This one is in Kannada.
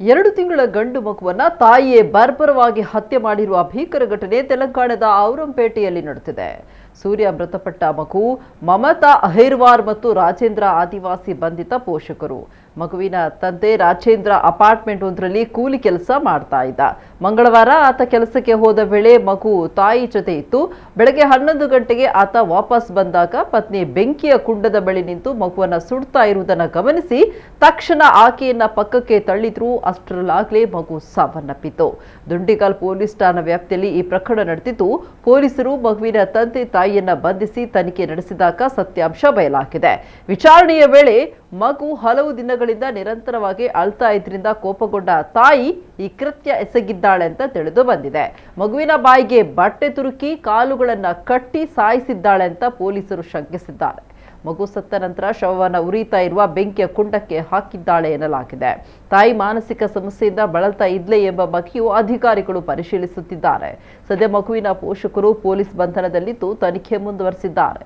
2 ತಿಂಗಳ ಗಂಡು ಮಗುವನ್ನ ತಾಯಿಯೇ ಬರ್ಬರವಾಗಿ ಹತ್ಯೆ ಮಾಡಿರುವ ಭೀಕರ ಘಟನೆ ತೆಲಂಗಾಣದ ಔರಂಪೇಟೆಯಲ್ಲಿ ನಡೆದಿದೆ. ಸೂರ್ಯ ಮೃತಪಟ್ಟ ಮಗು ಮಮತಾ ಅಹಿರ್ವಾರ್ ಮತ್ತು ರಾಜೇಂದ್ರ ಆದಿವಾಸಿ ಬಂಧಿತ ಪೋಷಕರು. ಮಗುವಿನ ತಂದೆ ರಾಜೇಂದ್ರ ಅಪಾರ್ಟ್ಮೆಂಟ್ ಒಂದರಲ್ಲಿ ಕೂಲಿ ಕೆಲಸ ಮಾಡ್ತಾ ಇದ್ದ. ಮಂಗಳವಾರ ಆತ ಕೆಲಸಕ್ಕೆ ಹೋದ ವೇಳೆ ಮಗು ತಾಯಿ ಜೊತೆ ಇತ್ತು. ಬೆಳಗ್ಗೆ 11 ಗಂಟೆಗೆ ಆತ ವಾಪಸ್ ಬಂದಾಗ ಪತ್ನಿ ಬೆಂಕಿಯ ಕುಂಡದ ಬಳಿ ನಿಂತು ಮಗುವನ್ನ ಸುಡ್ತಾ ಇರುವುದನ್ನು ಗಮನಿಸಿ ತಕ್ಷಣ ಆಕೆಯನ್ನ ಪಕ್ಕಕ್ಕೆ ತಳ್ಳಿದ್ರು. ಅಷ್ಟರಲ್ಲಾಗಲೇ ಮಗು ಸಾವನ್ನಪ್ಪಿತು. ದುಂಡಿಗಲ್ ಪೊಲೀಸ್ ಠಾಣಾ ವ್ಯಾಪ್ತಿಯಲ್ಲಿ ಈ ಪ್ರಕರಣ ನಡೆದಿದ್ದು, ಪೊಲೀಸರು ಮಗುವಿನ ತಂದೆ ತಾಯಿಯನ್ನ ಬಂಧಿಸಿ ತನಿಖೆ ನಡೆಸಿದಾಗ ಸತ್ಯಾಂಶ ಬಯಲಾಗಿದೆ. ವಿಚಾರಣೆಯ ವೇಳೆ ಮಗು ಹಲವು ದಿನಗಳಿಂದ ನಿರಂತರವಾಗಿ ಅಳ್ತಾ ಇದ್ರಿಂದ ಕೋಪಗೊಂಡ ತಾಯಿ ಈ ಕೃತ್ಯ ಎಸಗಿದ್ದಾಳೆ ಅಂತ ತಿಳಿದು ಬಂದಿದೆ. ಮಗುವಿನ ಬಾಯಿಗೆ ಬಟ್ಟೆ ತುರುಕಿ ಕಾಲುಗಳನ್ನ ಕಟ್ಟಿ ಸಾಯಿಸಿದ್ದಾಳೆ ಅಂತ ಪೊಲೀಸರು ಶಂಕಿಸಿದ್ದಾರೆ. ಮಗು ಸತ್ತ ನಂತರ ಶವವನ್ನು ಉರಿತಾ ಇರುವ ಬೆಂಕಿಯ ಕುಂಡಕ್ಕೆ ಹಾಕಿದ್ದಾಳೆ ಎನ್ನಲಾಗಿದೆ. ತಾಯಿ ಮಾನಸಿಕ ಸಮಸ್ಯೆಯಿಂದ ಬಳಲ್ತಾ ಇದ್ಲೇ ಎಂಬ ಬಗ್ಗೆಯೂ ಅಧಿಕಾರಿಗಳು ಪರಿಶೀಲಿಸುತ್ತಿದ್ದಾರೆ. ಸದ್ಯ ಮಗುವಿನ ಪೋಷಕರು ಪೊಲೀಸ್ ಬಂಧನದಲ್ಲಿದ್ದು ತನಿಖೆ ಮುಂದುವರೆಸಿದ್ದಾರೆ.